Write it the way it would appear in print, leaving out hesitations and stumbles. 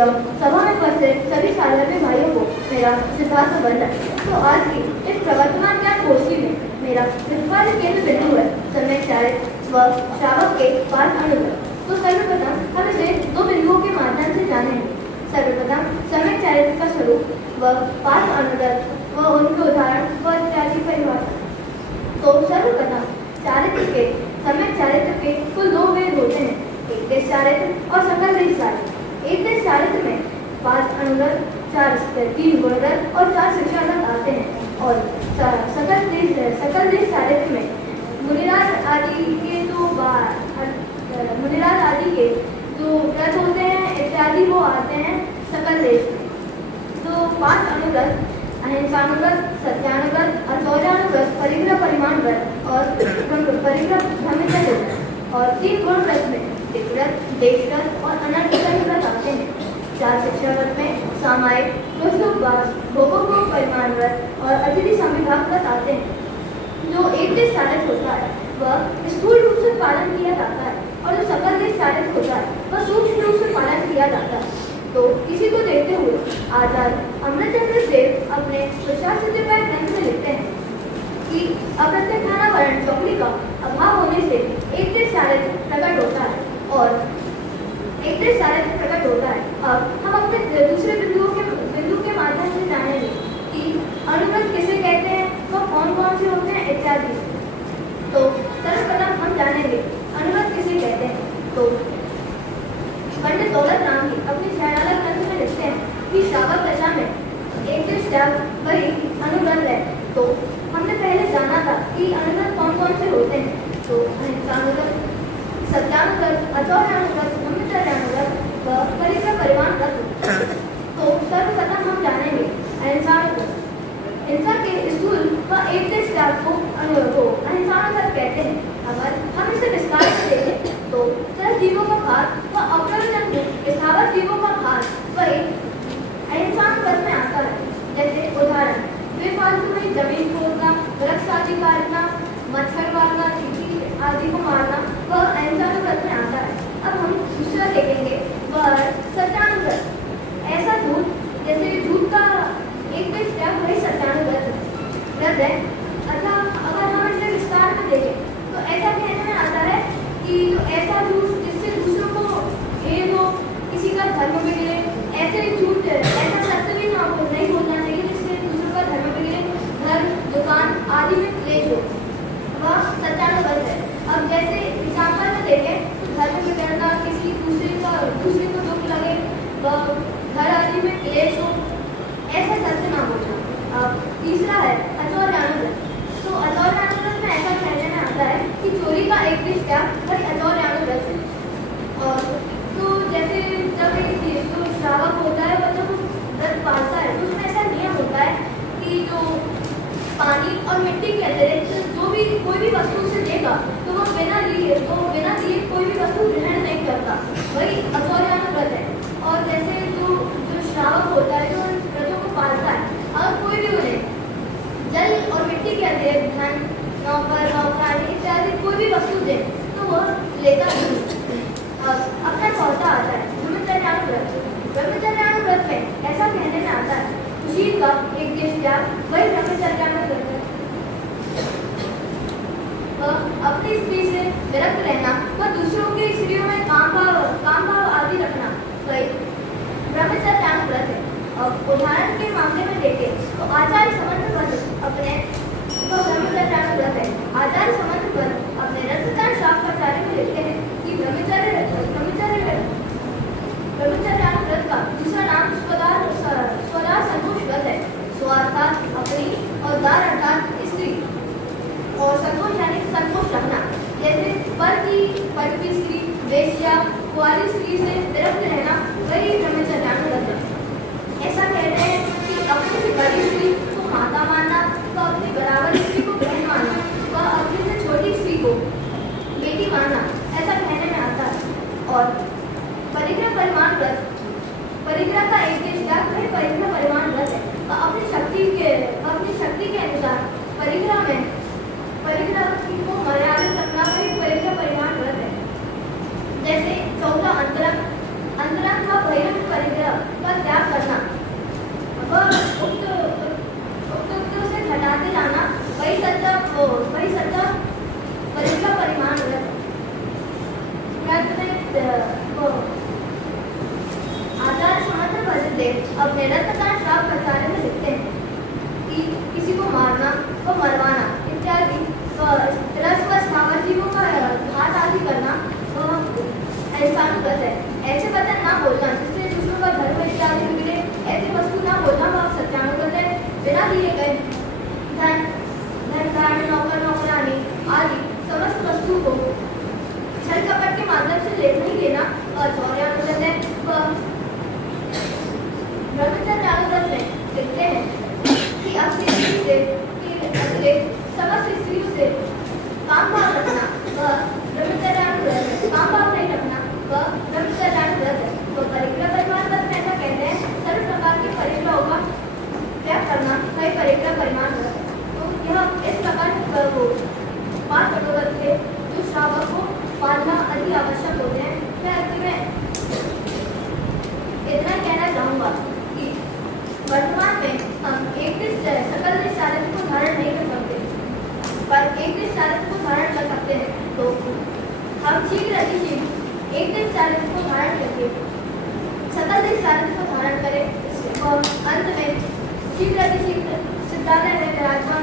एवं सभा में उपस्थित सभी साधर्म्य भाइयों को मेरा सिद्धार्थ वंदन। तो आज की इस प्रवर्तमान ज्ञान गोष्ठी में मेरा प्रतिपाद्य केंद्र बिंदु है सम्यक चारित्र व श्रावक के पाठ अनुगत। तो सर्वप्रथम हम इसे दो बिंदुओं के माध्यम से जानेंगे। सर्वप्रथम सम्यक चारित्र का स्वरूप व पाठ अनुगत व उनके उदाहरण व इत्यादि परिभाषा। तो सर्वप्रथम चारित्र के सम्यक चारित्र के कुल दो भेद होते हैं, एक देश चारित्र और सकल देश चारित्र। एक देश चारित्र में 5 अनुगत, 3 गुणगत और 4 शिक्षागत आते हैं और सकल देश चारित्र में मुनिराज आदि के जो व्रत होते हैं इत्यादि वो आते हैं सकल देश में। तो 5 अनुगत अहिंसानुगत, सत्यानुगत, अचौर्यानुगत, परिग्रह परिमाण व्रत और परिग्रह ब्रह्मचर्य व्रत और 3 गुण व्रत में व्रत, देशव्रत और अनर्थ व्रत आते हैं। 4 शिक्षाव्रत में सामायिक, उपवास, भोगोपभोग परिमाण व्रत और अतिथि संविभाग व्रत आते हैं। जो एक देश चारित्र होता है वह स्थूल रूप से पालन किया जाता है और जो सकल देश चारित्र होता है वह सूक्ष्म रूप से पालन किया जाता है। तो इसी को देखते हुए आचार्य अमृतचंद्र देव अपने सुशासितोपाय ग्रंथ में लिखते हैं कि अप्रत्यक्षानावरण चौकड़ी का अभाव होने से एक देश चारित्र प्रकट होता है और एक देश चारित्र प्रकट होता है। अब हम अपने दूसरे बिंदु के माध्यम से जानेंगे कि अनुगत किसे कहते हैं, वह कौन कौन से होते हैं इत्यादि। तो सर्वप्रथम हम जानेंगे अनुगत किसे कहते हैं। तो पंडित दौलत राम जी अपनी शहनाला ग्रंथ में लिखते हैं कि श्रावक दशा में एक देश त्याग वही अनुगत है। तो हमने पहले जाना था कि अनुगत कौन कौन से होते हैं। तो अहिंसानुगत, सत्यानुगत, अचौर्यानुगत, ब्रह्मचर्यानुगत व परिग्रह परिमाण व्रत। तो सर्वप्रथम हम जानेंगे अहिंसानुगत। हिंसा के स्थूल व एक देश त्याग को अहिंसानुगत कहते हैं। अगर हम इसे विस्तार से देखें तो चल जीवों का घात व अप्रवचन स्थावर जीवों का घात वही अहिंसानुगत में आता है। जैसे उदाहरण बेफालतू में जमीन खोदना, वृक्ष आदि काटना, मच्छर मारना, चींटी आदि को मारना वह अहिंसानुगत में आता है। अब हम दूसरा देखेंगे वह सत्यानुगत। ऐसा झूठ जैसे झूठ का एक देश त्याग वही सत्यानुगत है। अतः अगर हम इसे विस्तार में देखें तो ऐसा कहने में आता है कि ऐसा झूठ जिससे दूसरों को खेद हो, किसी का धर्म बिगड़े, ऐसे झूठ ऐसा सत्य भी नहीं बोलना चाहिए जिससे दूसरों का धर्म बिगड़े, घर दुकान आदि में क्लेश हो, वह सत्यानुगत है। अब जैसे एग्जाम्पल में देखें तो धर्म बिगड़ना, किसी दूसरे को दुख लगे, वह घर आदि में क्लेश हो, ऐसा सत्य ना बोलना। अब तीसरा है अचौर्यानुगत। तो अचौर्यानुगत में ऐसा कहने में आता है कि चोरी का एक देश त्याग वही अचौर्यानुगत है। और तो जैसे जब एक जो श्रावक होता है वह जब व्रत पालता है तो उसमें ऐसा नियम होता है कि जो पानी और मिट्टी के अतिरिक्त जो भी कोई भी वस्तु से देगा तो वह बिना लिए कोई भी वस्तु ग्रहण नहीं करता, वही अचौर्यानुगत है। और जैसे जो श्रावक होता है जो व्रतों को पालता है, अगर कोई भी उन्हें जल और मिट्टी के अतिरिक्त धन, नौकर, नौकरानी इत्यादि कोई भी वस्तु दे तो वह लेता नहीं। अपना चौथा आता है ब्रह्मचर्यानुव्रत। ब्रह्मचर्यानुव्रत में ऐसा कहने में आता है शील का एक देश त्याग वही ब्रह्मचर्यानुव्रत है। अपनी स्त्री से विरक्त रहना व दूसरों की स्त्रियों में काम भाव आदि रखना वही ब्रह्मचर्यानुव्रत है। अब उदाहरण के मामले में देखें तो आचार्य समंत अपने ब्रह्मचर्यानुव्रत है। आचार्य समंत अपने रत्नदान शास्त्राचार्य में लिखते हैं कि ब्रह्मचर्यानुव्रत का दूसरा नाम स्वदार संतोष व्रत है। स्व अर्थात अपनी और दार अर्थात स्त्री और संतोष यानी संतोष रखना। जैसे पर की स्त्री, वेश्या, कुंवारी स्त्री से विरक्त रहना वही ब्रह्मचर्यानुव्रत है। ऐसा कहते हैं कि अपने से बड़ी स्त्री को माता मानना व अपनी बराबर स्त्री को बहन मानना व अपने से छोटी स्त्री को बेटी मानना ऐसा कहने में आता है। और परिग्रह परिमाण व्रत, परिग्रह का एक देश त्याग वही परिग्रह परिमाण व्रत है। अपनी शक्ति के अनुसार परिग्रह को मर्यादित रखना वही परिग्रह परिमाण व्रत है। जैसे चौथा अंतरंग का बहिरंग परिग्रह वह उक्त से घटाते जाना वही सच्चा परिक्र परिमाण व्रत। व्रत में वो आचार्य समर्थ भजन देव अपने रत्नदान श्राप प्रचार्य में लिखते हैं कि किसी को मारना व मरवाना इत्यादि रस व स्थावर जीवों का घात आदि करना ऐसानुगत है। ऐसे वचन ना बोलना जिससे दूसरों का धर्म इत्यादि बिगड़े, ऐसी वस्तु ना बोलना वह सत्यानुगत है। बिना दिए गए धन धान्य नौकर नौकरानी आदि समस्त वस्तु को छल कपट के माध्यम से नहीं लेना अचौर्यानुगत है। ब्रह्मचर्यानुगत में लिखते हैं कि अपनी स्त्री से समस्त स्त्रियों से काम भाव रखना वह ब्रह्मचर्यानुगत है। काम भाव नहीं रखना वह ब्रह्मचर्यानुगत है। तो परिग्रह परिमाण व्रत में ऐसा कहते हैं सभी प्रकार के परिग्रहों का त्याग करना वही परिग्रह परिमाण व्रत है। तो यह इस प्रकार वो 5 मनोरथ थे जो श्रावक को पालना अति आवश्यक होते हैं। मैं अंत में इतना कहना चाहूँगा कि वर्तमान में हम एक सकल निश्चारित को धारण नहीं कर सकते, पर एक निश्चारित को धारण कर सकते हैं। तो हम शीघ्र अतिशीघ्र एक निश्चारित को धारण करके सकल निश्चारित को धारण करें और अंत में शीघ्र अतिशीघ्र सिद्धालय में विराजमान